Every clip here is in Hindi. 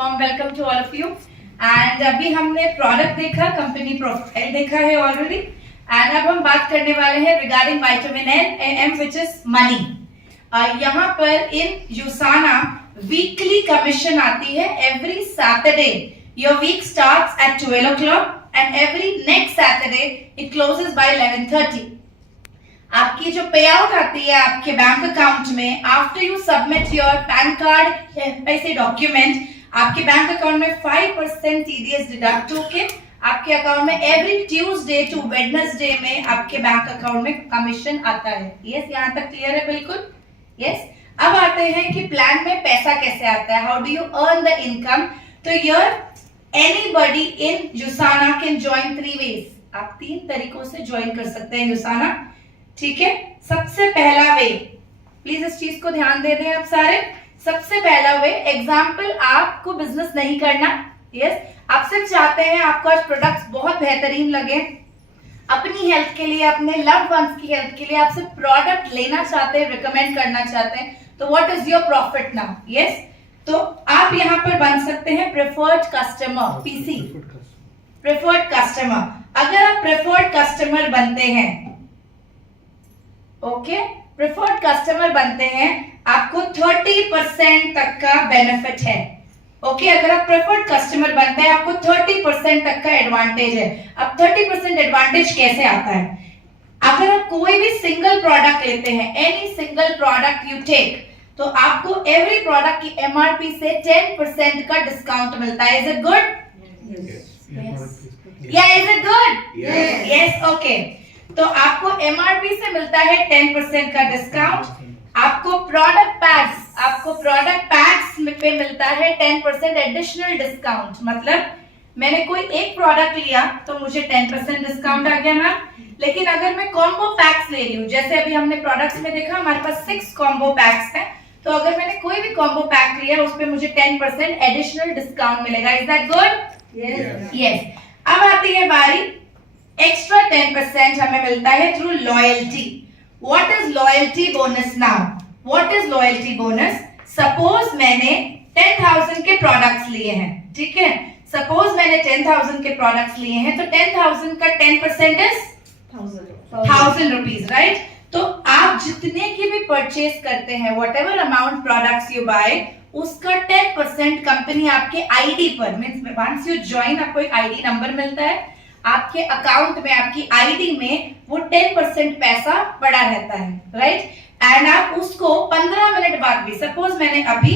warm welcome to all of you. And अभी हमने प्रोडक्ट देखा, कंपनी प्रोफाइल देखा है ऑलरेडी, एंड अब हम बात करने वाले हैं regarding vitamin M which is money. यहाँ पर इन यूसाना वीकली कमीशन आती है every Saturday. Your week starts at 12 o'clock and every next Saturday it closes by 11:30. आपकी जो पे आउट आती है आपके बैंक अकाउंट में after you submit your pan card ऐसे डॉक्यूमेंट, आपके बैंक अकाउंट में 5% TDS डिडक्ट होके आपके अकाउंट में एवरी ट्यूसडे टू वेडनेसडे में आपके बैंक अकाउंट में कमीशन आता है. यस, यहाँ तक क्लियर है? बिल्कुल यस. अब आते हैं कि प्लान में पैसा कैसे आता है, how do you earn the income. तो your anybody in Usana can join 3 ways. आप 3 तरीकों से ज्वाइन कर सकते हैं यूसाना. ठीक है, सबसे पहला वे, प्लीज इस चीज को ध्यान दे दें आप सारे. सबसे पहला वे, एग्जाम्पल आपको बिजनेस नहीं करना. यस, आप सिर्फ चाहते हैं आपको आज प्रोडक्ट्स बहुत बेहतरीन लगे, अपनी हेल्थ के लिए, अपने लव्ड वंस की हेल्थ के लिए आप सिर्फ प्रोडक्ट लेना चाहते हैं, रिकमेंड करना चाहते हैं, तो what is your profit now. Yes, तो आप यहाँ पर बन सकते हैं preferred customer, PC preferred customer. अगर आप प्रेफर्ड कस्टमर बनते हैं, ओके, प्रेफर्ड कस्टमर बनते हैं, आपको 30% तक का बेनिफिट है. ओके, अगर आप प्रेफर्ड कस्टमर बनते हैं आपको 30% तक का एडवांटेज है. अब 30% एडवांटेज कैसे आता है? अगर आप कोई भी सिंगल प्रोडक्ट लेते हैं, any single product you take, तो आपको एवरी प्रोडक्ट की MRP से 10% का डिस्काउंट मिलता है. Is it good? या is it good? Yes, okay. तो आपको MRP से मिलता है 10% का डिस्काउंट. आपको प्रोडक्ट पैक्स पे मिलता है 10% एडिशनल डिस्काउंट. मतलब मैंने कोई एक प्रोडक्ट लिया तो मुझे 10% डिस्काउंट आ गया मैम. लेकिन अगर मैं कॉम्बो पैक्स ले रही हूँ, जैसे अभी हमने प्रोडक्ट्स में देखा हमारे पास 6 कॉम्बो पैक्स हैं, तो अगर मैंने कोई भी कॉम्बो पैक लिया उस पे मुझे 10% एडिशनल डिस्काउंट मिलेगा. Is that good? यस. अब आती है बारी, एक्स्ट्रा 10% हमें मिलता है through loyalty. What is loyalty bonus now? What is loyalty bonus? Suppose मैंने 10,000 के प्रोडक्ट्स लिए हैं, ठीक है, सपोज मैंने 10,000 के प्रोडक्ट्स लिए हैं, तो 10,000 का 10% इज 1,000 रुपीज, राइट? तो आप जितने की भी परचेज करते हैं, whatever amount products you buy, उसका 10% कंपनी आपके आईडी पर, मींस वंस यू ज्वाइन आपको एक आईडी नंबर मिलता है, आपके अकाउंट में, आपकी आईडी में वो 10% पैसा पड़ा रहता है, राइट? एंड आप उसको 15 मिनट बाद भी, सपोज मैंने अभी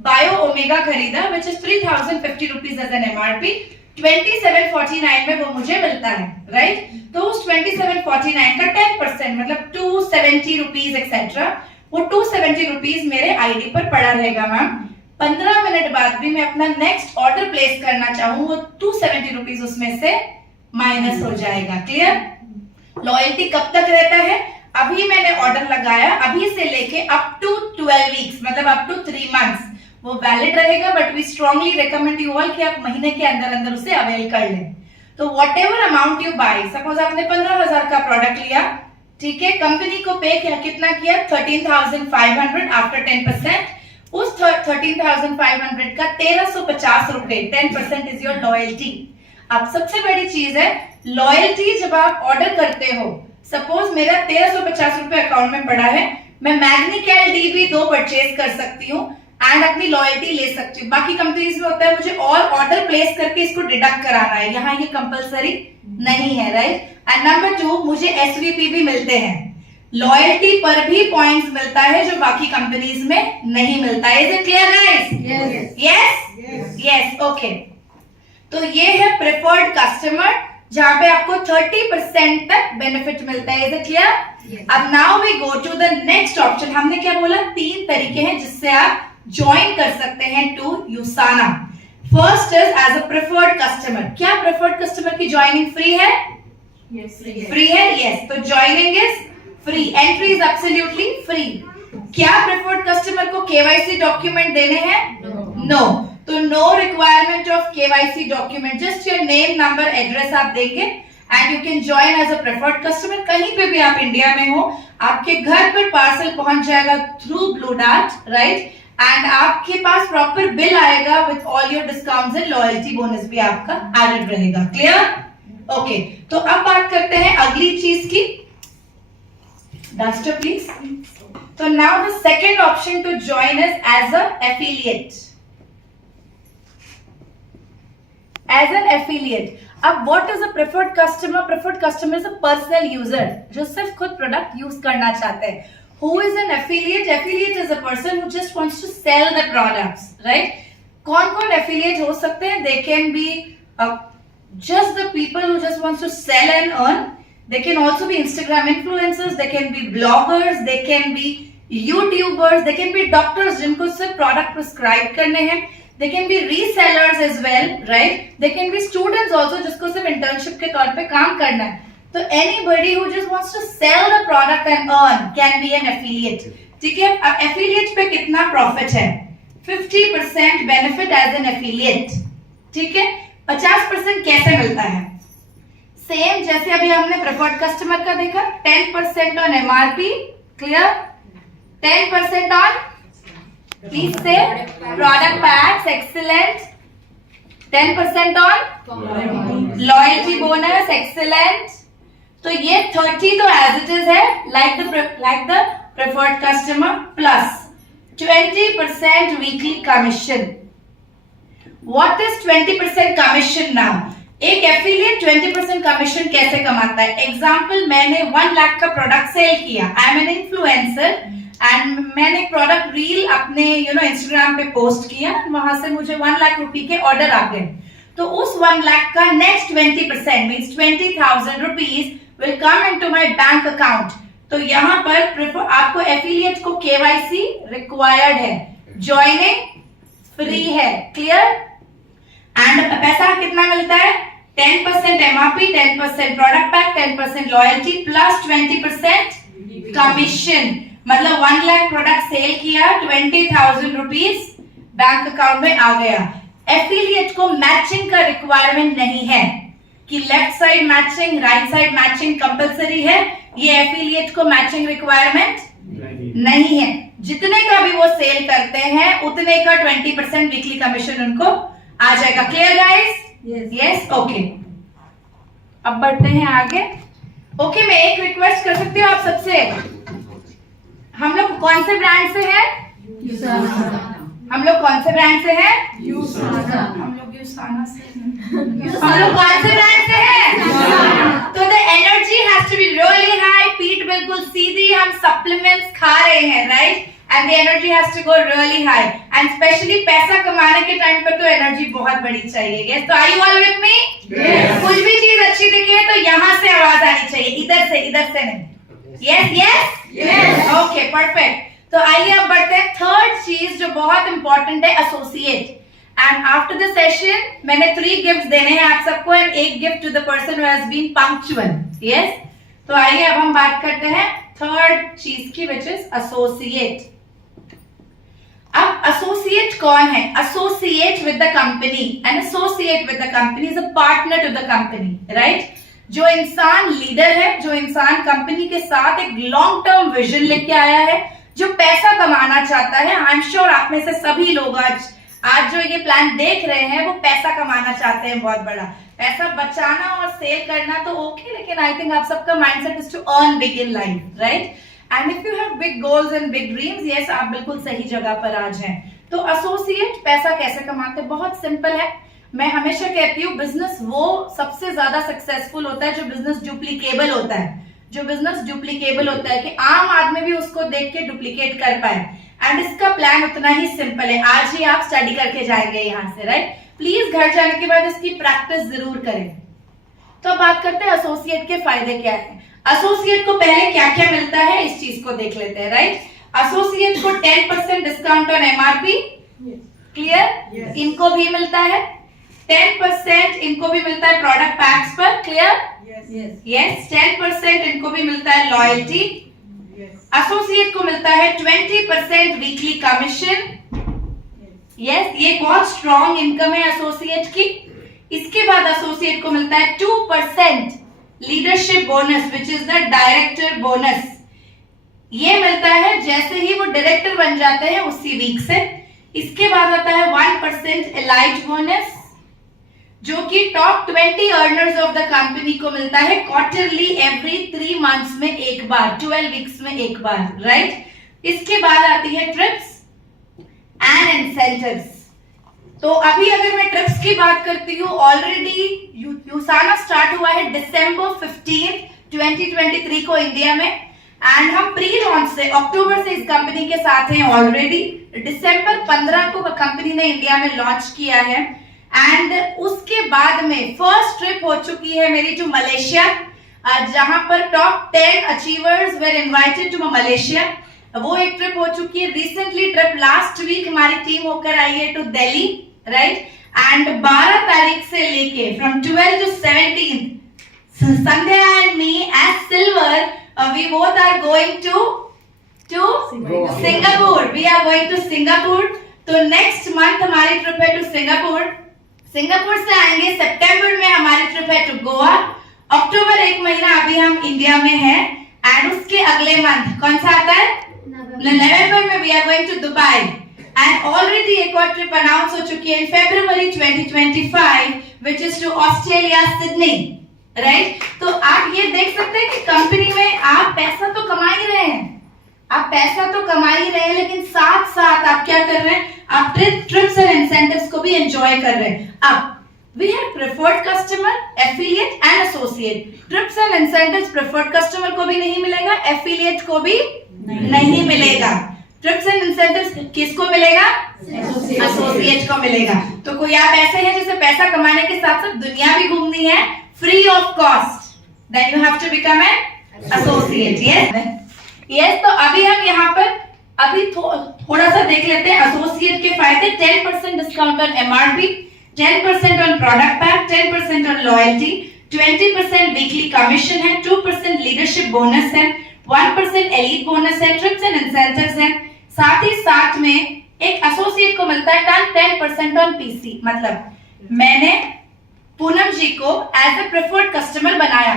बायो ओमेगा खरीदा which is 3,050 rupees as an MRP, 2749 में वो मुझे मिलता है, राइट? तो उस 2749 का 10% मतलब 270 रुपीज एक्सेट्रा, वो 270 रुपीज मेरे आईडी पर पड़ा रहेगा मैम. 15 मिनट बाद भी मैं अपना नेक्स्ट ऑर्डर प्लेस करना चाहूँ, वो 270 रुपीज उसमें से माइनस हो जाएगा. क्लियर? लॉयल्टी कब तक रहता है? अभी मैंने ऑर्डर लगाया, अभी से लेके अप टू 12 वीक्स, मतलब अप टू 3 months वो वैलिड रहेगा. But we strongly recommend you all कि आप महीने के अंदर अंदर उसे अवेल कर लें. तो whatever amount you buy, suppose आपने 15,000 का प्रोडक्ट लिया, ठीक है, कंपनी को पे किया, कितना किया? 13,500 आफ्टर 10%. उस 13,500 का 1,350 रुपए, 10% इज योर लॉयल्टी. अब सबसे बड़ी चीज है लॉयल्टी. जब आप ऑर्डर करते हो, सपोज मेरा 1,350 रुपए अकाउंट में पड़ा है, मैं मैग्निकैल डी भी 2 परचेज कर सकती हूँ एंड अपनी लॉयल्टी ले सकती हूँ. बाकी कंपनीज में होता है मुझे और ऑर्डर प्लेस करके इसको डिडक्ट कराना है, यहाँ ये कंपलसरी नहीं है, राइट? एंड नंबर 2, मुझे SVP भी मिलते हैं. लॉयल्टी पर भी पॉइंट्स मिलता है जो बाकी कंपनीज में नहीं मिलता है. Is it clear guys? Yes, yes, okay. तो ये है प्रेफर्ड कस्टमर, जहां पे आपको 30% तक बेनिफिट मिलता है. Is it clear? अब now we go to the next option. हमने क्या बोला? 3 तरीके हैं जिससे आप ज्वाइन कर सकते हैं to Usana. First is as a preferred customer. क्या प्रेफर्ड कस्टमर की ज्वाइनिंग फ्री है? फ्री है, यस. तो joining is free, entry is absolutely free. क्या प्रेफर्ड कस्टमर को KYC डॉक्यूमेंट देने हैं? नो. तो no requirement of KYC document, just your name, number, address आप देंगे and you can join as a preferred customer. कहीं पे भी आप इंडिया में हो, आपके घर पर पार्सल पहुंच जाएगा through blue dart, right? And आपके पास प्रॉपर बिल आएगा with all your discounts and loyalty bonus भी आपका एडेड रहेगा। क्लियर? ओके, तो अब बात करते हैं अगली चीज की। Duster please. तो now the second option to join is as a affiliate. As an affiliate, अब what is a preferred customer? Preferred customer is a personal user जो सिर्फ खुद प्रोडक्ट यूज करना चाहते हैं। Who is an affiliate? Affiliate is a person who just wants to sell the products, right? कौन-कौन affiliate हो सकते हैं? They can be just the people who just wants to sell and earn. They can also be Instagram influencers. They can be bloggers. They can be YouTubers. They can be doctors जिनको सिर्फ product prescribe करने हैं. They can be resellers as well, right? They can be students also जिसको सिर्फ internship के तौर पे काम करना है. So anybody who just wants to sell the product and earn can be an affiliate. ठीक है? अब affiliate पे कितना प्रॉफिट है? 50% बेनिफिट एज एन affiliate. ठीक है? 50% कैसे मिलता है? सेम जैसे अभी हमने प्रेफर्ड कस्टमर का देखा, 10% on MRP. Clear? 10% on please say product packs. Excellent. 10% on loyalty bonus. Excellent. तो ये 30 तो एज इट इज है, like the preferred customer, plus 20% weekly commission. What is 20% commission now? एक एफिलिएट 20% कमीशन कैसे कमाता है? एग्जाम्पल, मैंने 1 लाख का प्रोडक्ट सेल किया. I am an influencer and मैंने एक प्रोडक्ट रील अपने इंस्टाग्राम पे पोस्ट किया. वहां से मुझे 1 लाख रुपए के ऑर्डर आ गए. तो उस 1 लाख का next 20% means 20,000 rupees will come into my bank account. तो यहाँ पर आपको एफिलिएट को KYC रिक्वायर्ड है, ज्वाइनिंग फ्री है. क्लियर? एंड पैसा कितना मिलता है? 10% MRP, 10% product pack, 10% loyalty plus 20% commission. मतलब 1 लाख प्रोडक्ट सेल किया, 20,000 रुपीज बैंक अकाउंट में आ गया. एफिलिएट को मैचिंग का रिक्वायरमेंट नहीं है कि left side matching, right side matching compulsory है. ये एफिलिएट को मैचिंग रिक्वायरमेंट नहीं है. जितने का भी वो सेल करते हैं उतने का 20% वीकली कमीशन उनको आ जाएगा. Clear guys? यस. ओके, अब बढ़ते हैं आगे. ओके, मैं एक रिक्वेस्ट कर सकती हूँ आप सबसे. हम लोग कौन से ब्रांड से हैं? हम लोग कौन से ब्रांड से हैं? हम लोग यूसाना से. हम लोग कौन से ब्रांड से हैं? तो the energy has to be really high. पीठ बिल्कुल सीधी. हम सप्लीमेंट्स खा रहे हैं, right? And the energy has to go really high. And specially पैसा कमाने के टाइम पर तो एनर्जी बहुत बड़ी चाहिए. यस, तो are you all with me? कुछ भी चीज अच्छी दिखे तो यहाँ से आवाज आनी चाहिए, इधर से नहीं. Yes yes. Okay, perfect. तो आइए अब बढ़ते हैं. थर्ड चीज जो बहुत इंपॉर्टेंट है, associate. And after the session मैंने 3 गिफ्ट देने हैं आप सबको एंड एक gift to the person who has been punctual. Yes, तो आइए अब हम बात करते हैं थर्ड चीज की, विच इज एसोसिएट. अब एसोसिएट कौन है? Associate with the company. And associate with the company is a partner to the company, right? जो इंसान लीडर है, जो इंसान कंपनी के साथ एक लॉन्ग टर्म विजन लेके आया है, जो पैसा कमाना चाहता है. आई एम श्योर आप में से सभी लोग आज जो ये प्लान देख रहे हैं वो पैसा कमाना चाहते हैं, बहुत बड़ा पैसा. बचाना और सेल करना तो ओके, लेकिन आई थिंक आप सबका mindset is to earn big in life, right? And if you have big goals and big dreams, yes, आप बिल्कुल सही जगह पर आज हैं. तो एसोसिएट पैसा कैसे कमाते हैं? बहुत सिंपल है. मैं हमेशा कहती हूँ बिजनेस वो सबसे ज्यादा सक्सेसफुल होता है जो बिजनेस डुप्लीकेबल होता है. जो बिजनेस डुप्लीकेबल होता है कि आम आदमी भी उसको देख के डुप्लीकेट कर पाए. एंड इसका प्लान उतना ही सिंपल है. आज ही आप स्टडी करके जाएंगे यहाँ से, राइट? प्लीज घर जाने के बाद इसकी प्रैक्टिस जरूर करें. तो अब बात करते हैं एसोसिएट के फायदे क्या है. एसोसिएट को पहले क्या क्या मिलता है इस चीज को देख लेते हैं, राइट? एसोसिएट को 10% डिस्काउंट ऑन MRP. क्लियर? इनको भी मिलता है 10%. इनको भी मिलता है प्रोडक्ट पैक्स पर. क्लियर? यस. 10% इनको भी मिलता है लॉयल्टी. एसोसिएट को मिलता है 20% वीकली कमीशन. यस, ये बहुत स्ट्रॉन्ग इनकम है एसोसिएट की. इसके बाद एसोसिएट को मिलता है 2% leadership bonus, which is the director bonus. ये मिलता है जैसे ही वो डायरेक्टर बन जाते हैं उसी वीक से. इसके बाद आता है 1% एलाइट बोनस, जो कि top 20 earners of the company को मिलता है क्वार्टरली, एवरी 3 मंथ्स में एक बार, 12 वीक्स में एक बार, राइट। इसके बाद आती है ट्रिप्स एंड इंसेंटिव्स। तो अभी अगर मैं ट्रिप्स की बात करती हूँ, ऑलरेडी यूसाना स्टार्ट हुआ है December 15, 2023 को इंडिया में, एंड हम प्री लॉन्च से अक्टूबर से इस कंपनी के साथ हैं ऑलरेडी। December 15 को कंपनी ने इंडिया में लॉन्च किया है, एंड उसके बाद में फर्स्ट ट्रिप हो चुकी है मेरी टू मलेशिया, जहां पर top 10 achievers were invited to Malaysia. वो एक ट्रिप हो चुकी है। रिसेंटली ट्रिप लास्ट वीक हमारी टीम होकर आई है टू दिल्ली, राइट। एंड 12 तारीख से लेके from 12 to 17 Sandhya and me as silver we both are going to Singapore. We are going to Singapore. तो नेक्स्ट मंथ हमारी ट्रिप है टू सिंगापुर। सिंगापुर से आएंगे सितंबर में हमारी ट्रिप है टू गोवा। अक्टूबर 1 महीना अभी हम इंडिया में हैं, एंड उसके अगले मंथ कौन सा आता है, नवंबर में we are going to Dubai. And already एक और ट्रिप अनाउंस हो चुकी है in February 2025 which is to Australia, Sydney, right. तो आप ये देख सकते हैं कि कंपनी में आप पैसा तो कमा ही रहे हैं, लेकिन साथ साथ आप क्या कर रहे हैं, आप ट्रिप्स एंड इंसेंटिव्स को भी एंजॉय कर रहे हैं। अब we have preferred customer, affiliate and associate. Trips and incentives preferred customer को भी नहीं मिलेगा, एफिलिएट को भी नहीं मिलेगा। ट्रिप्स एंड इंसेंटिव्स किसको मिलेगा, एसोसिएट को मिलेगा। तो कोई आप ऐसे हैं जिसे पैसा कमाने के साथ साथ दुनिया भी घूमनी है free of cost, then you have to become an associate. Yes, तो अभी हम यहाँ पर थोड़ा सा देख लेते हैं एसोसिएट के फायदे। 10% discount on MRP, 10% on product pack, 10% on loyalty, 20% weekly commission है, 2% लीडरशिप बोनस है, 1% एलीट बोनस है, ट्रिप्स एंड इंसेंटिव्स है। साथ ही साथ में एक एसोसिएट को मिलता है 10% ऑन PC। मतलब मैंने पूनम जी को एज ए प्रेफर्ड कस्टमर बनाया,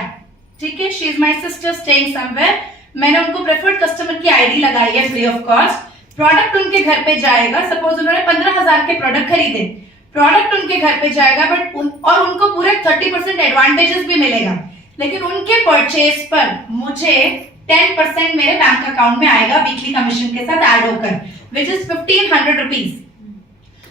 ठीक है, she is my sister staying somewhere. मैंने उनको प्रेफर्ड कस्टमर की ID लगाई है फ्री ऑफ कॉस्ट। प्रोडक्ट उनके घर पे जाएगा, सपोज उन्होंने 15,000 के प्रोडक्ट खरीदे, प्रोडक्ट उनके घर पे जाएगा, और उनको पूरे 30% एडवांटेजेस भी मिलेगा, लेकिन उनके परचेज पर मुझे 10% मेरे बैंक अकाउंट में आएगा वीकली कमीशन के साथ ऐड होकर, विच इज 1500 रुपीज।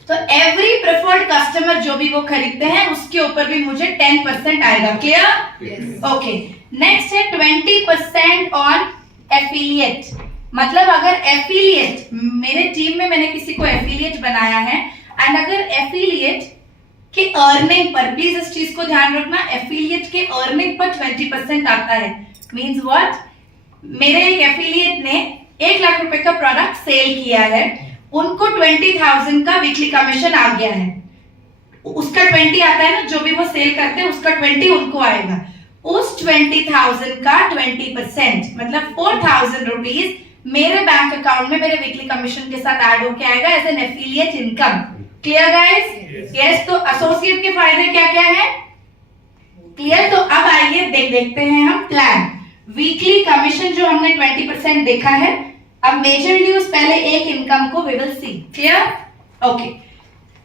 तो एवरी प्रेफर्ड कस्टमर जो भी वो खरीदते हैं उसके ऊपर भी मुझे 10% आएगा। क्लियर? ओके। नेक्स्ट है 20% ऑन एफिलिएट। मतलब अगर एफिलिएट, मेरे टीम में मैंने किसी को एफिलिएट बनाया है, एंड अगर एफिलिएट के अर्निंग पर, प्लीज इस चीज को ध्यान रखना, एफिलिएट के अर्निंग पर 20% आता है। मींस व्हाट, मेरे एक एफिलिएट ने 1 लाख रुपए का प्रोडक्ट सेल किया है, उनको 20,000 का वीकली कमीशन आ गया है। उसका 20 आता है ना, जो भी वो सेल करते हैं उसका 20 उनको आएगा। उस 20,000 का 20% मतलब 4,000 रुपीज मेरे बैंक अकाउंट में मेरे वीकली कमीशन के साथ ऐड होके आएगा as an affiliate income. Clear guys? Yes. तो एसोसिएट के फायदे क्या क्या है? क्लियर? तो अब आइए देखते हैं हम प्लान। वीकली कमीशन जो हमने 20% देखा है, अब मेजरली उस पहले एक इनकम को we will see. Clear? Okay.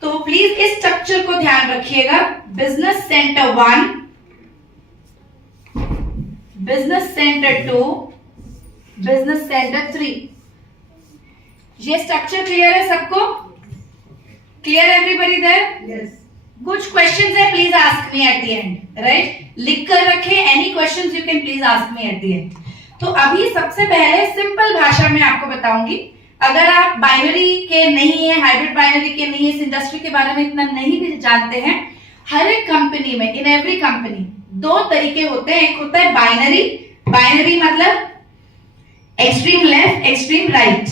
तो प्लीज इस स्ट्रक्चर को ध्यान रखिएगा। Business centre 1, business centre 2, business centre 3। ये स्ट्रक्चर क्लियर है सबको? Clear everybody there? यस। कुछ क्वेश्चंस है, please ask me at the end, right? लिख कर रखे, any questions you can please ask me at the end. तो अभी सबसे पहले सिंपल भाषा में आपको बताऊंगी, अगर आप बाइनरी के नहीं है, हाइब्रिड बाइनरी के नहीं है, इस इंडस्ट्री के बारे में इतना नहीं भी जानते हैं, हर एक कंपनी में, इन एवरी कंपनी 2 तरीके होते हैं। एक होता है बाइनरी, बाइनरी मतलब extreme left, extreme right,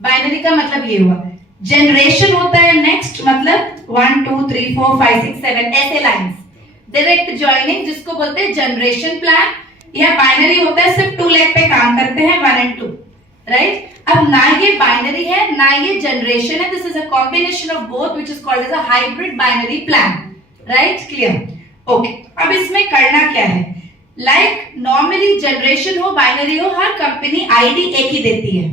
binary का मतलब ये हुआ। जनरेशन होता है नेक्स्ट, मतलब 1 2 3 4 5 6 7 ऐसे लाइंस, डायरेक्ट ज्वाइनिंग जिसको बोलते हैं जनरेशन प्लान। यह बाइनरी होता है, सिर्फ 2 लेग पे काम करते हैं, 1 and 2, राइट? अब ना ये बाइनरी है ना ये जनरेशन है, this is a combination of both which is called as a hybrid binary plan, right? Clear? Okay. अब इसमें करना क्या है? लाइक नॉर्मली जनरेशन हो, बाइनरी हो, हर कंपनी आईडी एक ही देती है,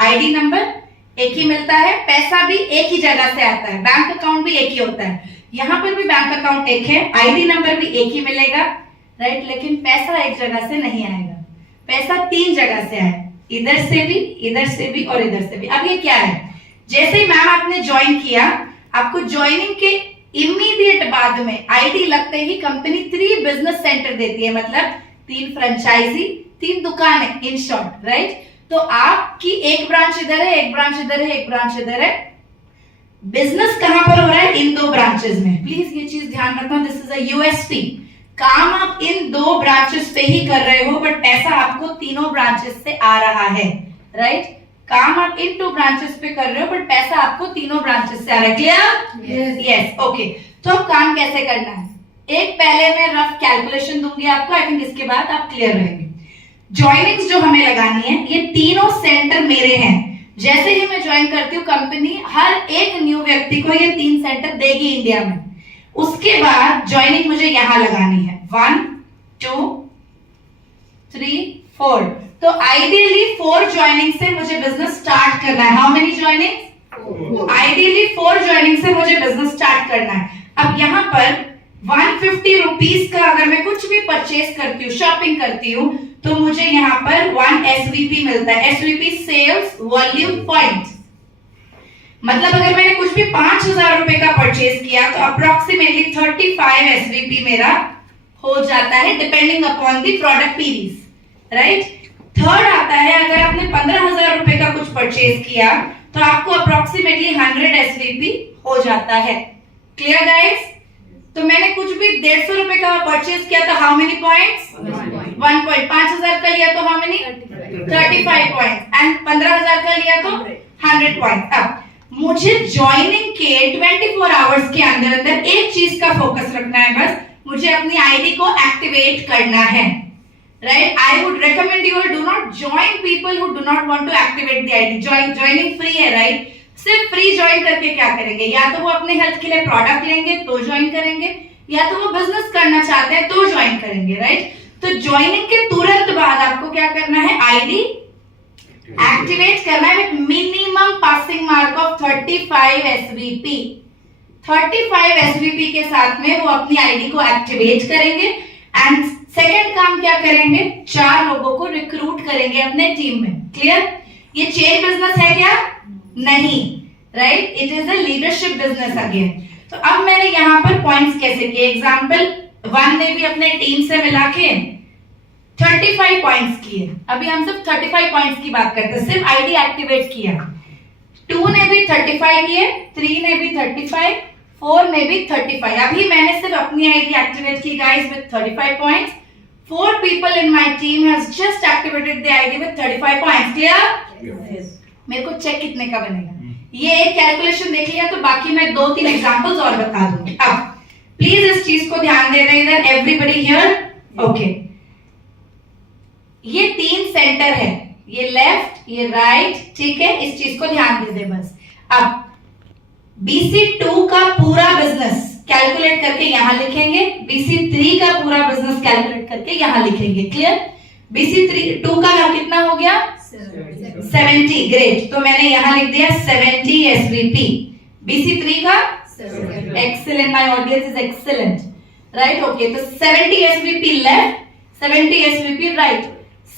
आईडी नंबर एक ही मिलता है, पैसा भी एक ही जगह से आता है, बैंक अकाउंट भी एक ही होता है, यहाँ पर भी बैंक अकाउंट एक है, आईडी नंबर भी एक ही मिलेगा, राइट। लेकिन पैसा एक जगह से नहीं आएगा, पैसा 3 जगह से आए, इधर से भी और इधर से भी। अब ये क्या है, जैसे ही मैम आपने ज्वाइन किया, आपको ज्वाइनिंग के इमीडिएट बाद में आईडी लगते ही कंपनी 3 बिजनेस सेंटर देती है, मतलब 3 फ्रेंचाइजी, 3 दुकानें, इन शॉर्ट, राइट। तो आपकी एक ब्रांच इधर है, एक ब्रांच इधर है, एक ब्रांच इधर है। बिजनेस कहां पर हो रहा है, इन 2 ब्रांचेस में। प्लीज ये चीज ध्यान रखना, दिस इज अ यूएसपी। काम आप इन 2 ब्रांचेस पे ही कर रहे हो, बट पैसा आपको तीनों ब्रांचेस से आ रहा है, राइट। काम आप इन 2 ब्रांचेस पे कर रहे हो, बट पैसा आपको तीनों ब्रांचेस से आ रहा है। क्लियर? Yes, okay. तो अब काम कैसे करना है, एक पहले मैं रफ कैलकुलेशन दूंगी आपको, आई थिंक इसके बाद आप क्लियर रहेंगे। ज्वाइनिंग्स जो हमें लगानी है, ये तीनों सेंटर मेरे हैं। जैसे ही मैं ज्वाइन करती हूँ, कंपनी हर एक न्यू व्यक्ति को ये 3 सेंटर देगी इंडिया में। उसके बाद ज्वाइनिंग मुझे यहां लगानी है, 1 2 3 4। तो आइडियली 4 ज्वाइनिंग से मुझे बिजनेस स्टार्ट करना है। How many joining? Ideally 4 joining से मुझे बिजनेस स्टार्ट करना है। अब यहाँ पर 150 रुपीज का अगर मैं कुछ भी परचेज करती हूँ, शॉपिंग करती हूँ, तो मुझे यहाँ पर 1 SVP मिलता है, SVP सेल्स वॉल्यूम पॉइंट। मतलब अगर मैंने कुछ भी 5000 रुपए का परचेज किया, तो अप्रोक्सीमेटली 35 SVP मेरा हो जाता है, डिपेंडिंग अपॉन द प्रोडक्ट पीरीज, राइट। थर्ड आता है, अगर आपने 15000 रुपए का कुछ परचेज किया, तो आपको अप्रोक्सीमेटली 100 SVP हो जाता है। Clear guys? तो मैंने कुछ भी 150 रुपए का परचेज किया, तो हाउ मेनी पॉइंट्स? 1 पॉइंट। 5000 का लिया तो हाउ मेनी? 35 पॉइंट। एंड 15000 का लिया तो 100 पॉइंट। अब मुझे ज्वाइनिंग के 24 आवर्स के अंदर अंदर एक चीज का फोकस रखना है, बस मुझे अपनी आईडी को एक्टिवेट करना है, right. I would recommend you do not join people who do not want to activate the ID. Joining free है, राइट। सिर्फ फ्री ज्वाइन करके क्या करेंगे, या तो वो अपने हेल्थ के लिए प्रोडक्ट लेंगे तो ज्वाइन करेंगे, या तो वो बिजनेस करना चाहते हैं तो ज्वाइन करेंगे, राइट। तो ज्वाइनिंग के तुरंत बाद आपको क्या करना है, आईडी एक्टिवेट करना है with minimum passing mark of 35 SVP। 35 SVP के साथ में वो अपनी आईडी को एक्टिवेट करेंगे। एंड सेकेंड काम क्या करेंगे, 4 लोगों को रिक्रूट करेंगे अपने टीम में। क्लियर? ये चेन बिजनेस है क्या? नहीं, right. It is a leadership business again. तो अब मैंने यहाँ पर पॉइंट्स कैसे किए, एग्जाम्पल 1 ने भी अपने टीम से मिला के 35 पॉइंट्स किए। अभी हम सिर्फ 35 पॉइंट्स की बात करते हैं, सिर्फ आईडी एक्टिवेट किया। 2 ने भी 35 किए, 3 ने भी 35, 4 ने भी 35। अभी मैंने सिर्फ अपनी आईडी एक्टिवेट की guys with 35 points. 4 people in my team has just activated the ID with 35 points. Clear? मेरे को चेक कितने का बनेगा, ये एक कैलकुलेशन देख लिया, तो बाकी मैं 2-3 एग्जांपल्स और बता दूंगी। अब प्लीज इस चीज को ध्यान दे रहे हैं एवरीबडी हियर, ओके। ये 3 सेंटर है, ये लेफ्ट, ये राइट, ठीक है। इस चीज को ध्यान दे दे बस। अब BC2 का पूरा बिजनेस कैलकुलेट करके यहां लिखेंगे, BC3 का पूरा बिजनेस कैलकुलेट करके यहां लिखेंगे। क्लियर? BC2 का कितना हो गया? 70। ग्रेट, तो मैंने यहां लिख दिया 70 SVP। BC3 का excellent, my audience is excellent, right. Okay, तो 70 SVP लेफ्ट, 70 SVP राइट।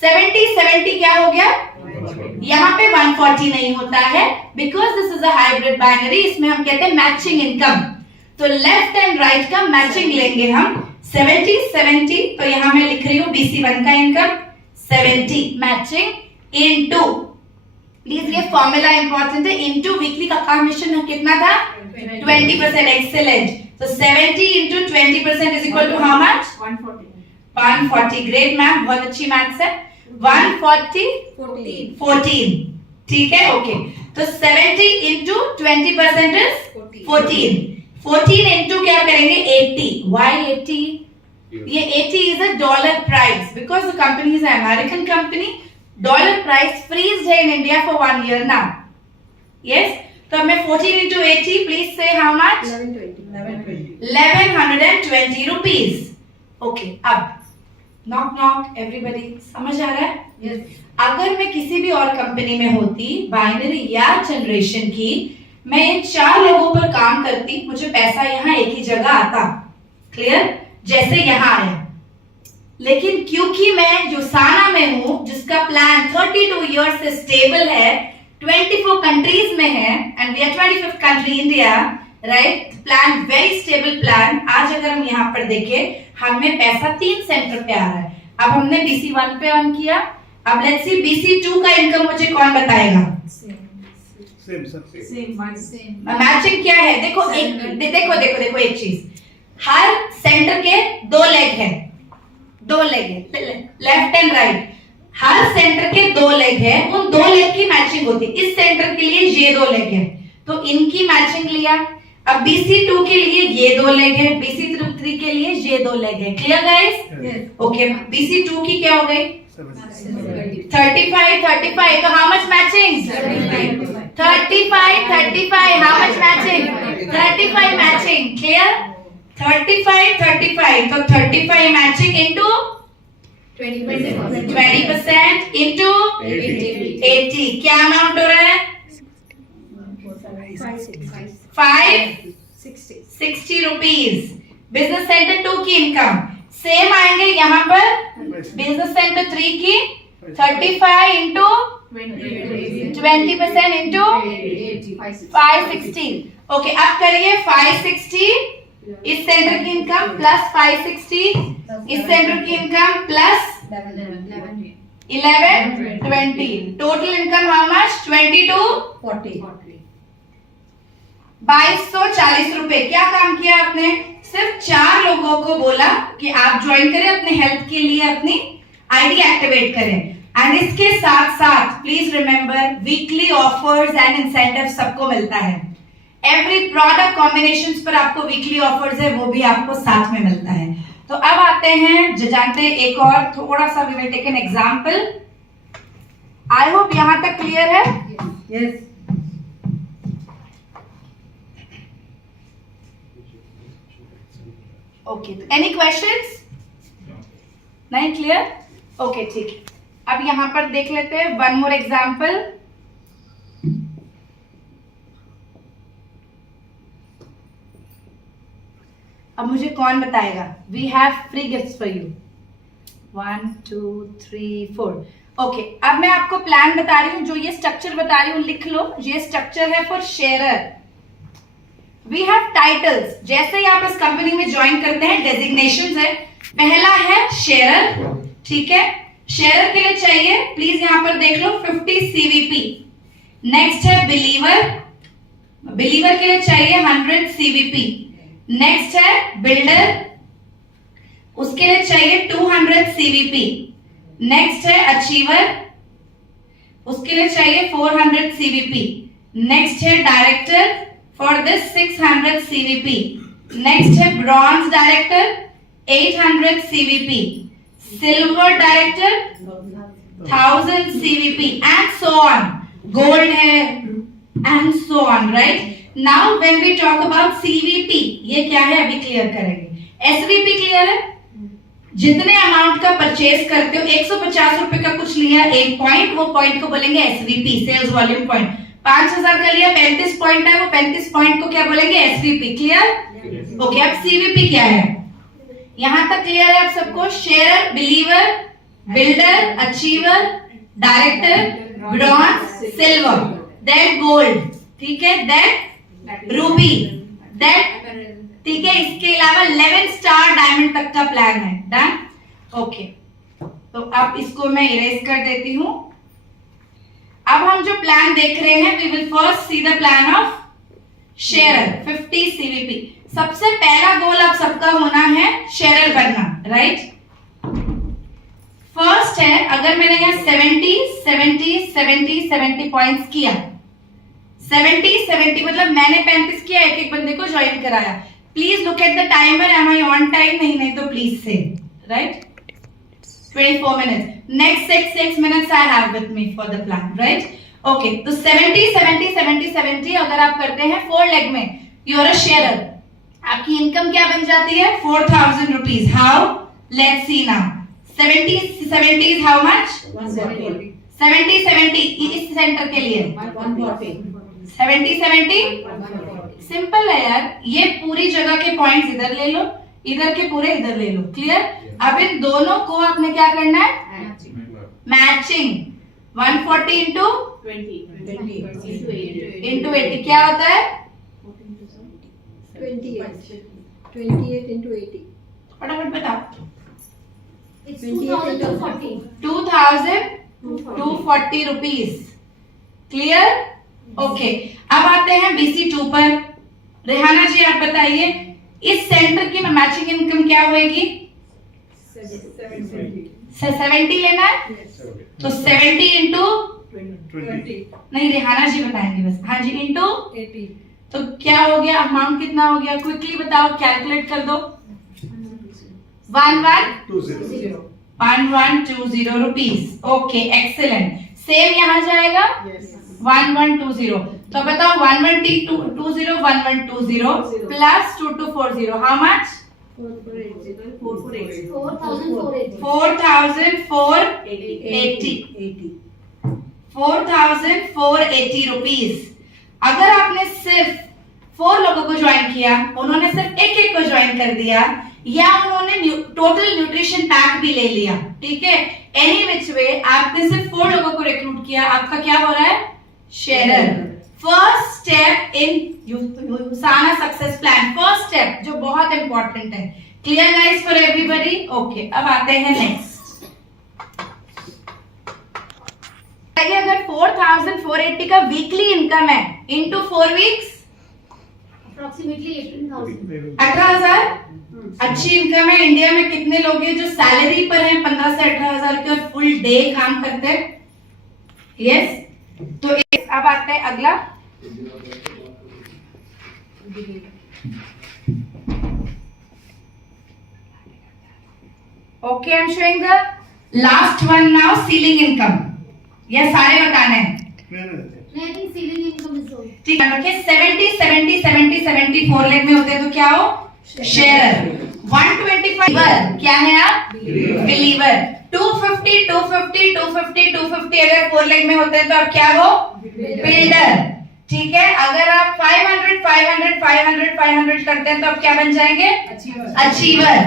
70 क्या हो गया? यहाँ पे 140 नहीं होता है, because this is a hybrid binary. इसमें हम कहते हैं मैचिंग इनकम, तो लेफ्ट एंड राइट का मैचिंग लेंगे हम। 70, तो यहाँ मैं लिख रही हूँ BC1 का इनकम 70 मैचिंग इनटू, प्लीज ये फॉर्मूला इंपॉर्टेंट है, इनटू वीकली का कमीशन कितना था? 20%। एक्सीलेंट। तो 70 into 20% is equal to how much? 140। Great ma'am, बहुत अच्छी मैथ्स है। 140 14, ठीक है, ओके। तो 70 इंटू 20% इज 14। 14 इंटू क्या करेंगे? 80। व्हाई 80? ये 80 is a dollar price, because the company is American company. Dollar price freeze है in India for 1 year now. Yes, तो मैं 14 into 80, please say how much? 1120 1120 rupees. Okay, अब नॉक नॉक एवरीबॉडी, समझ आ रहा है? Yes. अगर मैं किसी भी और कंपनी में होती, बाइनरी या जनरेशन की, मैं इन 4 लोगों पर काम करती, मुझे पैसा यहाँ एक ही जगह आता, क्लियर, जैसे यहाँ आया। लेकिन क्योंकि मैं जुसाना में हूँ, जिसका प्लान 32 ईयर्स से स्टेबल है, 24 कंट्रीज में है, and we are 25th country India, right, plan very stable plan. आज अगर हम यहाँ पर देखें, हमें पैसा 3 सेंटर पे आ रहा है। अब हमने BC1 पे ऑन किया, अब लेट्स सी BC2 का इनकम मुझे कौन बताएगा? Same. मैचिंग क्या है? देखो एक चीज, हर सेंटर के 2 लेग है, 2 लेग है, left and right, her centre के 2 लेग है, उन 2 लेग की मैचिंग होती है। इस सेंटर के लिए ये 2 लेग है, तो इनकी मैचिंग लिया। अब BC2 के लिए ये 2 लेग है, BC3 के लिए ये 2 लेग है। Clear guys? ओके, BC2 की क्या हो गई? 35, तो how much matching? 35, how much matching? 35 matching, clear? 35, तो 35 मैचिंग इंटू 20% इंटू 80, क्या अमाउंट हो रहा है? 560 रुपीज। बिजनेस सेंटर 2 की इनकम सेम आएंगे यहाँ पर, बिजनेस सेंटर 3 की 35 इंटू 20% इंटू 560। ओके, अब करिए 560 इस सेंटर की इनकम प्लस 560 इस सेंटर की income plus 11, 20, total income how much? 2240, 2240 रुपए। क्या काम किया आपने? सिर्फ 4 लोगों को बोला कि आप ज्वाइन करें, अपने हेल्थ के लिए अपनी आईडी एक्टिवेट करें। एंड इसके साथ साथ please remember, weekly offers and incentive सबको मिलता है। एवरी प्रोडक्ट कॉम्बिनेशंस पर आपको वीकली ऑफर्स है, वो भी आपको साथ में मिलता है। तो अब आते हैं जानते हैं एक और थोड़ा सा, we will take an example. I hope यहां तक क्लियर है? Yes. Okay, any questions? नहीं क्लियर? ओके, ठीक है। अब यहां पर देख लेते हैं वन मोर एग्जांपल। अब मुझे कौन बताएगा? We have free gifts for you. 1 2 3 4। Okay, अब मैं आपको प्लान बता रही हूं, जो ये स्ट्रक्चर बता रही हूं लिख लो। ये स्ट्रक्चर है फॉर शेयरर। वी हैव टाइटल्स, जैसे ही आप इस कंपनी में ज्वाइन करते हैं डेजिग्नेशंस है। पहला है शेयरर, ठीक है, शेयरर के लिए चाहिए, प्लीज यहां पर देख लो 50 CVP। नेक्स्ट है बिलीवर, बिलीवर के लिए चाहिए 100 CVP। नेक्स्ट है बिल्डर, उसके लिए चाहिए 200 CVP। नेक्स्ट है अचीवर, उसके लिए चाहिए 400 CVP। नेक्स्ट है director, for this 600 CVP। Next है bronze director 800 CVP। Silver director 1000 CVP and so on. Gold है and so on, right? Now when we talk about CVP, ये क्या है अभी क्लियर करेंगे। SVP क्लियर है? जितने अमाउंट का परचेज करते हो, 150 रुपए का कुछ लिया, एक पॉइंट, वो पॉइंट को बोलेंगे SVP, सेल्स वॉल्यूम पॉइंट। 5000 का लिया, 35 पॉइंट है, वो 35 पॉइंट को क्या बोलेंगे? SVP। क्लियर? ओके, अब CVP क्या है? यहां तक क्लियर है आप सबको? Sharer, believer, builder, achiever, director, bronze, silver, then gold, ठीक है, देन रूबी, देन, ठीक है, इसके अलावा 11 स्टार डायमंड तक का प्लान है। डन? ओके, तो अब इसको मैं इरेज कर देती हूं। अब हम जो प्लान देख रहे हैं, we will first see the plan of sharer 50 CVP। सबसे पहला गोल आप सबका होना है शेयरर बनना, राइट? फर्स्ट है, अगर मैंने यहाँ 70 पॉइंट्स किया, 70 मतलब मैंने 35 किया, एक बंदे को ज्वाइन कराया। Please look at the timer, am I on time? नहीं तो प्लीज से, right? 24 minutes. Next 6 minutes I have with me for the plan, right? Okay, तो 70 अगर आप करते हैं 4 लेग में, you are a sharer. आपकी इनकम क्या बन जाती है? 4000 rupees. How? Let's see now. 70 is how much? 70 इस सेंटर के लिए 70 सिंपल है यार, ये पूरी जगह के पॉइंट्स इधर ले लो, इधर के पूरे इधर ले लो, क्लियर। अब इन दोनों को आपने क्या करना है? मैचिंग। 140 इंटू 80 क्या होता है? 28 into 80. फटाफट बताओ। It's 2240. 2240 rupees, clear. ओके, अब आते हैं BC2 पर। रेहाना जी आप बताइए, इस सेंटर की मैचिंग इनकम क्या होगी? 70 लेना है, तो 70 इंटू 20. नहीं, रेहाना जी बताएंगे बस। हाँ जी, इंटू 80. तो क्या हो गया? अमाउंट कितना हो गया? क्विकली बताओ, कैलकुलेट कर दो। 1120 रुपीज। Okay, excellent. सेम यहाँ जाएगा 1120। तो बताओ 1120 प्लस 2240 हाउ मच? 4480 रुपीज। अगर आपने सिर्फ 4 लोगों को ज्वाइन किया, उन्होंने सिर्फ एक को ज्वाइन कर दिया, या उन्होंने टोटल न्यूट्रिशन पैक भी ले लिया, ठीक है, एनी विच वे आपने सिर्फ 4 लोगों को रिक्रूट किया, आपका क्या हो रहा है? Sharer. First step in USANA success plan, first step जो बहुत इंपॉर्टेंट है। Clear guys for everybody? Okay, अब आते हैं नेक्स्ट। अगर 4480 का वीकली इनकम है इनटू 4 वीक्स, Approximately 18,000. 18,000 अच्छी इनकम है। इंडिया में कितने लोग हैं जो सैलरी पर हैं 15 से 18,000 के और फुल डे काम करते हैं? यस। तो अब आता है अगला। Okay, I am showing the last one now, ceiling income. ये सारे बताने हैं, I think ceiling income is low. ठीक है। रखिए 70 4 लेग में होते हैं तो क्या हो? शेयर। 125 क्या है आप? बिलीवर। 250 अगर 4 लेग में होते हैं तो आप क्या हो? बिल्डर, ठीक है। अगर आप 500 करते हैं तो आप क्या बन जाएंगे? अचीवर।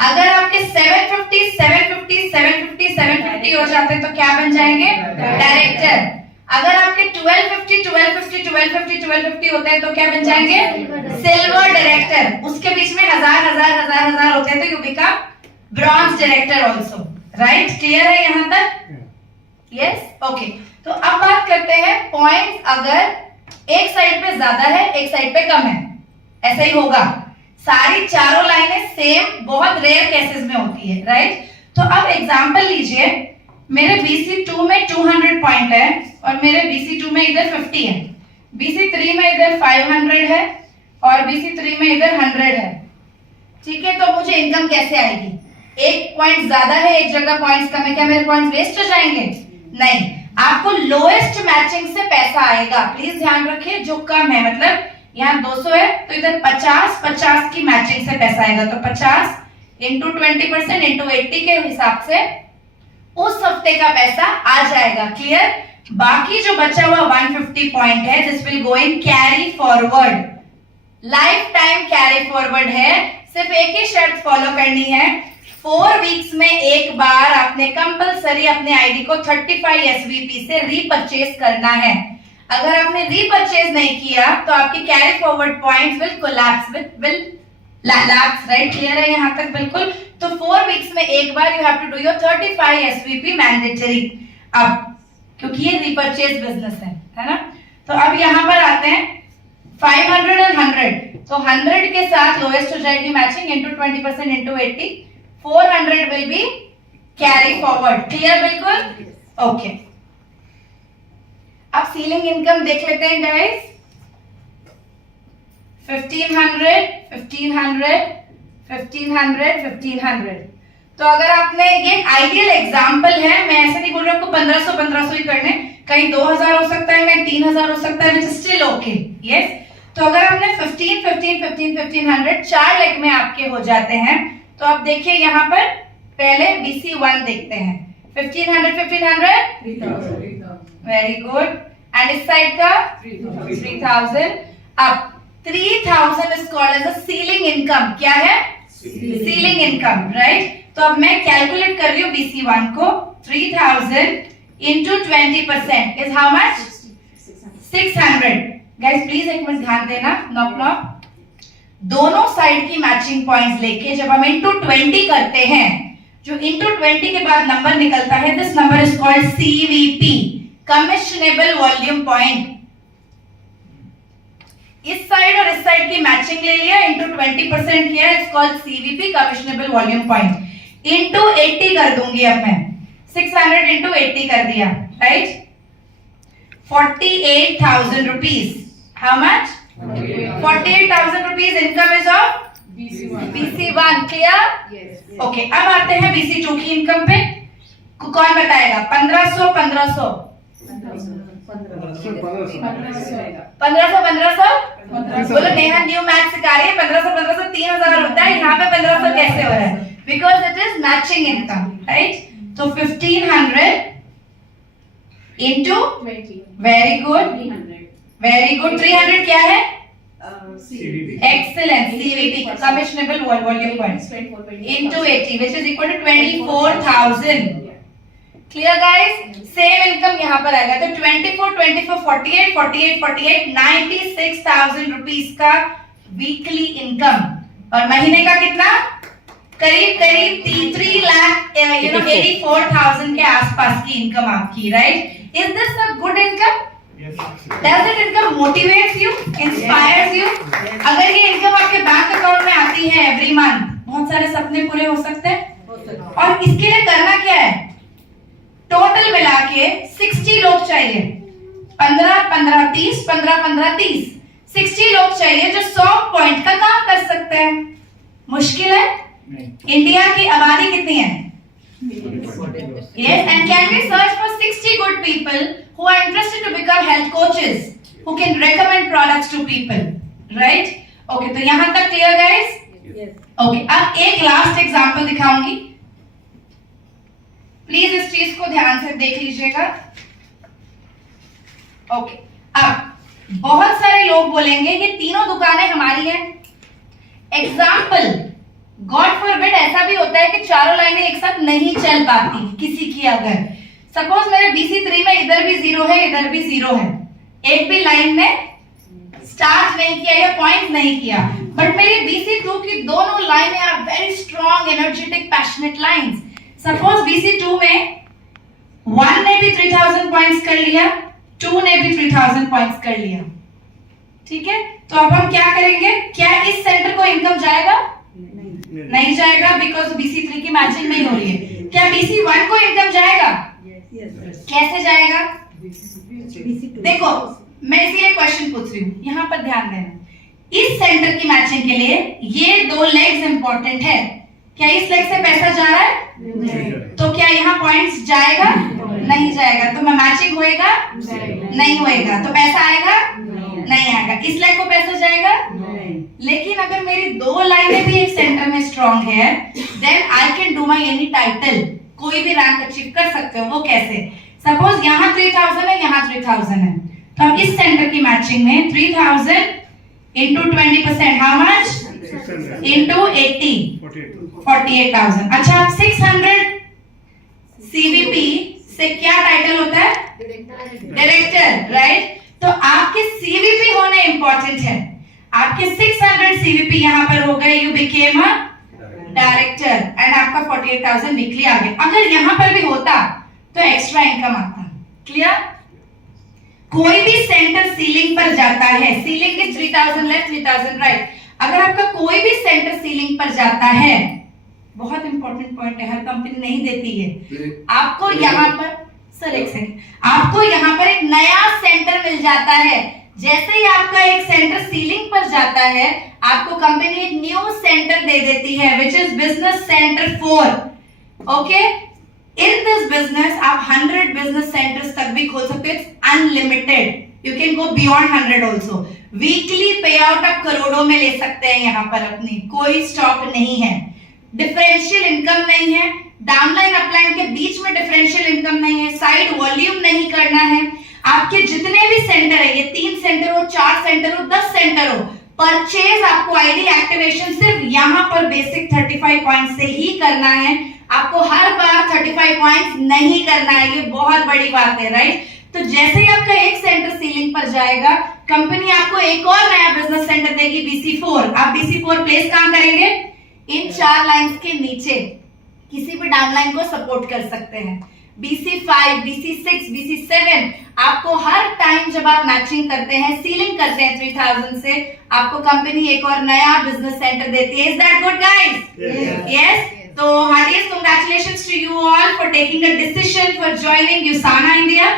अगर आपके 750 हो जाते हैं तो क्या बन जाएंगे? डायरेक्टर। अगर आपके 1250 होते हैं तो क्या बन जाएंगे? Silver director. उसके बीच में हजार होते हैं तो you become bronze director also, right? Clear है यहाँ तक? Yes, okay. तो अब बात करते हैं पॉइंट्स अगर एक साइड पे ज्यादा है एक साइड पे कम है, ऐसा ही होगा। सारी चारों लाइनें सेम बहुत रेयर केसेस में होती है, राइट? तो अब एग्जांपल लीजिए, मेरे BC2 में 200 पॉइंट है और मेरे BC2 में इधर 50 है, BC3 में इधर 500 है और BC3 में इधर 100 है, ठीक है। तो मुझे इनकम कैसे आएगी? एक पॉइंट ज्यादा है, एक जगह पॉइंट्स कम है, क्या मेरे पॉइंट्स वेस्ट हो जाएंगे? नहीं, आपको लोएस्ट मैचिंग से पैसा आएगा। प्लीज ध्यान रखिए, जो कम है मतलब यहाँ 200 है तो इधर 50 की मैचिंग से पैसा आएगा। तो 50 इंटू 20% इंटू 80 के हिसाब से उस हफ्ते का पैसा आ जाएगा। क्लियर? बाकी जो बचा हुआ 150 पॉइंट है, this will go in carry forward, life time carry forward है। सिर्फ एक ही शर्त फॉलो करनी है, 4 वीक्स में एक बार आपने कंपलसरी अपने आईडी को 35 SVP से रीपरचेज करना है। अगर आपने रीपरचेज नहीं किया तो आपकी carry forward points will collapse, will lapse, right? Clear है यहाँ तक? बिल्कुल। तो 4 वीक्स में एक बार you have to do your 35 SVP mandatory, अब क्योंकि ये रीपरचेज बिजनेस है ना? तो अब यहाँ पर आते हैं 500 और 100, तो 100 के साथ लोएस्ट हो जाएगी matching into 20% into 80, 400 will be carry forward. Clear? बिल्कुल, ओके। अब सीलिंग इनकम देख लेते हैं गाइस। 1500। तो अगर आपने, ये आइडियल एग्जांपल है, मैं ऐसे नहीं बोल रहा आपको 1500 ही करने, कहीं 2000 हो सकता है, कहीं 3000 हो सकता है, which is still okay. Yes, तो अगर आपने 1500 4 लेग में आपके हो जाते हैं, तो आप देखिए यहाँ पर पहले BC1 देखते हैं 1500 वेरी गुड एंड इस साइड का 3000 अब 3000 is called as a ceiling income क्या है सीलिंग इनकम राइट तो अब मैं कैलकुलेट कर रही हूँ BC1 को 3000 into 20% is how much 600 guys please एक मिनट ध्यान देना नॉक दोनों साइड की मैचिंग पॉइंट्स लेके जब हम into 20 करते हैं जो into 20 के बाद नंबर निकलता है this number is called CVP commissionable volume point इस साइड और इस साइड की मैचिंग ले लिया into 20% किया it's called CVP commissionable volume point into 80 कर दूंगी अब मैं 600 into 80 कर दिया right 48,000 rupees how much 48,000 rupees income is of BC1 clear okay अब आते हैं BC2 की इनकम पे कौन बताएगा 1500 बोलो नेहा न्यू मैथ सिखा रही है 1500 3000 होता है यहाँ पे 1500 कैसे हो रहा है because it is matching income right तो 1500 into वेरी गुड 300 क्या है excellent CVP commissionable volume point into 80 which is equal to 24,000 clear guys same income यहाँ पर आएगा तो 48 96,000 रुपीस का वीकली इनकम और महीने का कितना करीब 3 लाख 84,000 के आसपास की इनकम आपकी right is this a good income does it income motivates you inspires you अगर ये इनकम आपके बैंक अकाउंट में आती है एवरी मंथ बहुत सारे सपने पूरे हो सकते हैं और इसके लिए करना क्या है टोटल मिला के 60 लोग चाहिए 15 30 60 लोग चाहिए जो 100 पॉइंट का काम कर सकते हैं मुश्किल है इंडिया की आबादी कितनी है yes and can we search for 60 good people who are interested to become health coaches who can recommend products to people right okay तो यहां तक क्लियर गाइस okay अब एक लास्ट एग्जांपल दिखाऊंगी प्लीज इस चीज को ध्यान से देख लीजिएगा ओके अब बहुत सारे लोग बोलेंगे ये तीनों दुकानें हमारी हैं एग्जाम्पल गॉड फॉरबिड ऐसा भी होता है कि चारों लाइनें एक साथ नहीं चल पाती किसी की अगर सपोज मेरे BC3 में इधर भी 0 है इधर भी 0 है एक भी लाइन ने स्टार्ट नहीं किया या पॉइंट नहीं किया बट मेरी BC2 की दोनों लाइनें are very strong energetic passionate lines suppose BC2 में 1 ने भी 3000 पॉइंट्स कर लिया 2 ने भी 3000 पॉइंट्स कर लिया ठीक है तो अब हम क्या करेंगे क्या इस सेंटर को इनकम जाएगा नहीं जाएगा बिकॉज BC3 की मैचिंग नहीं हो रही है क्या BC1 को इनकम जाएगा कैसे जाएगा देखो मैं इसीलिए क्वेश्चन पूछ रही हूँ यहाँ पर ध्यान देना इस सेंटर की मैचिंग के लिए ये 2 लेग्स इंपॉर्टेंट है क्या इस लेग से पैसा जा रहा है तो क्या यहाँ पॉइंट्स जाएगा नहीं जाएगा तो मैं मैचिंग होएगा नहीं होएगा तो पैसा आएगा नहीं आएगा इस लेग को पैसा जाएगा लेकिन अगर मेरी 2 लाइनें भी एक सेंटर में स्ट्रॉन्ग है then I can do my any title कोई भी रैंक अचीव कर सकते हो वो कैसे सपोज यहाँ 3000 है यहाँ 3000 है तो अब इस सेंटर की मैचिंग में 3000 into 20% how much into 80 48,000 अच्छा अब 600 CVP से क्या टाइटल होता है डायरेक्टर राइट तो आपके CVP होने इंपॉर्टेंट है आपके 600 CVP यहाँ पर हो गए you became a director and आपका 48,000 वीकली आ गया अगर यहाँ पर भी होता तो एक्स्ट्रा इनकम आता क्लियर कोई भी सेंटर सीलिंग पर जाता है सीलिंग इज 3000 लेफ्ट 3000 राइट अगर आपका कोई भी सेंटर सीलिंग पर जाता है बहुत इंपॉर्टेंट पॉइंट है हर कंपनी नहीं देती है आपको यहाँ पर सर एक सेकंड आपको यहाँ पर एक नया सेंटर मिल जाता है जैसे ही आपका एक सेंटर सीलिंग पर जाता है आपको कंपनी एक न्यू सेंटर दे देती है which is business centre 4 okay in this business आप 100 बिजनेस सेंटर्स तक भी खोल सकते हो unlimited you can go beyond 100 also weekly पे आउट आप करोड़ों में ले सकते हैं यहाँ पर अपनी कोई स्टॉक नहीं है डिफरेंशियल इनकम नहीं है, डाउनलाइन अपलाइन के बीच में डिफरेंशियल इनकम नहीं है, साइड वॉल्यूम नहीं करना है। आपके जितने भी सेंटर है, ये 3 सेंटर हो, 4 सेंटर हो, 10 सेंटर हो, परचेज आपको आईडी एक्टिवेशन सिर्फ यहां पर बेसिक 35 पॉइंट से ही करना है। आपको हर बार 35 पॉइंट्स नहीं करना है, ये बहुत बड़ी बात है, राइट। तो जैसे ही आपका एक सेंटर सीलिंग पर जाएगा, कंपनी आपको एक और नया बिजनेस सेंटर देगी, BC4। आप BC4 प्लेस कहां करेंगे? इन 4 लाइंस के नीचे किसी भी डाउनलाइन को सपोर्ट कर सकते हैं। BC5, BC6, BC7 आपको हर टाइम जब आप मैचिंग करते हैं, सीलिंग करते हैं 3000 से, आपको कंपनी एक और नया बिजनेस सेंटर देती है। Is that good guys? Yes. तो heartiest congratulations to you all for taking a decision for joining USANA India.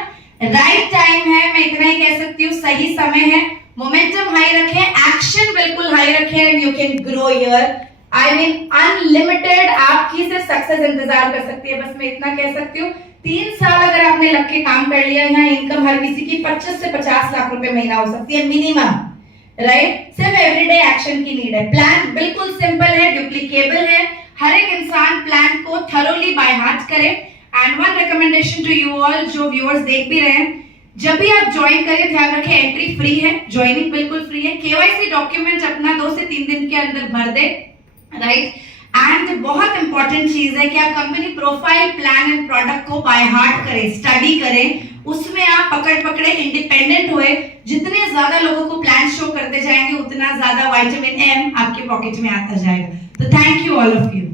Right time है, मैं इतना ही कह सकती हूँ, सही समय है। मोमेंटम हाई रखें, एक्शन बिल्कुल हाई रखें, and you can grow here. I mean unlimited आपकी सिर्फ सक्सेस इंतजार कर सकती है, बस मैं इतना कह सकती हूँ। 3 साल अगर आपने लग के काम कर लिया, यहाँ इनकम हर किसी की 25 से 50 लाख रुपए महीना हो सकती है मिनिमम, राइट। सिर्फ एवरीडे एक्शन की नीड है। प्लान बिल्कुल सिंपल है, डुप्लीकेबल है, हर एक इंसान प्लान को थरोली बाय हार्ट करे। And one recommendation to you all, जो व्यूअर्स देख भी रहे हैं, जब भी आप ज्वाइन करें ध्यान रखें एंट्री फ्री है, ज्वाइनिंग बिल्कुल फ्री है। KYC डॉक्यूमेंट अपना 2 से 3 दिन के अंदर भर दे, राइट। एंड बहुत इंपॉर्टेंट चीज है कि आप company profile, plan and product को बाय हार्ट करें, स्टडी करें, उसमें आप पकड़े इंडिपेंडेंट हुए। जितने ज्यादा लोगों को प्लान शो करते जाएंगे, उतना ज्यादा विटामिन M आपके पॉकेट में आता जाएगा। तो thank you all of you.